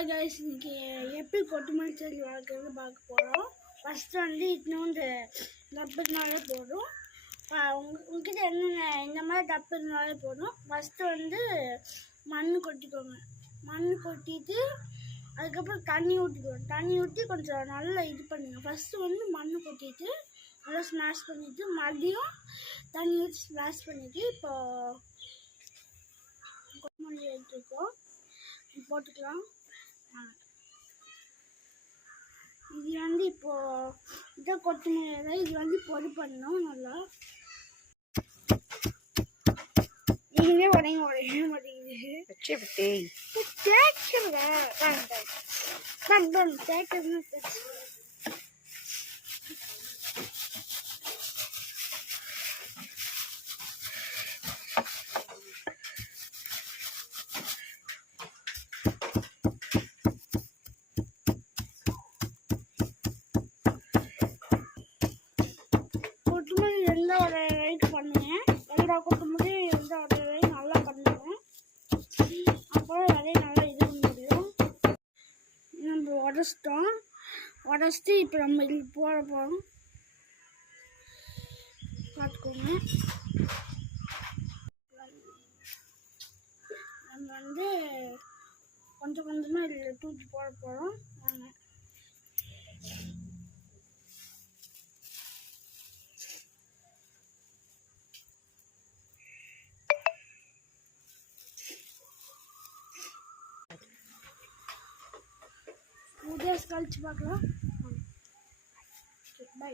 Hi guys, இன்னைக்கு எப்படி கொத்தமல்லி செடி வளர்க்குறது பார்க்க போகிறோம். ஃபஸ்ட்டு வந்து இன்னொன்று டப்பு இருந்தாலே போதும். உங்ககிட்ட என்னென்ன இந்த மாதிரி டப்பு இருந்தாலே போதும். ஃபஸ்ட்டு வந்து மண் கொட்டிக்கோங்க. மண் கொட்டிட்டு அதுக்கப்புறம் தண்ணி ஊற்றிக்கோங்க. தண்ணி ஊற்றி கொஞ்சம் நல்லா இது பண்ணுங்க. ஃபஸ்ட்டு வந்து மண் கொட்டிட்டு நல்லா ஸ்மாஷ் பண்ணிவிட்டு மறுபடியும் தண்ணி ஊற்றி ஸ்மாஷ் பண்ணிவிட்டு இப்போ கொத்தமல்லி எடுத்துருக்கோம், போட்டுக்கலாம். இது வந்து இப்போ இதை கொத்தமல்லி இது வந்து பொடி பண்ணணும். நல்லா நீங்களே உடையவே மாட்டேங்குது. தேய்க்கிறேன். கொத்தமல்லி எந்த ஒரு ரைட் பண்ணுவேன், எல்லா கொத்தமல்லி எந்த ஒரு ரைட் நல்லா பண்ணுவேன். அப்புறம் வேலையை நல்லா இது பண்ண முடியும். நம்ம உடச்சிட்டு இப்போ நம்ம இது போட போகிறோம். பார்த்துக்கோங்க. நம்ம வந்து கொஞ்சம் கொஞ்சமாக இதில் தூக்கி போட போகிறோம். வாங்க. வீடியோஸ் கழிச்சு பார்க்கலாம். பை.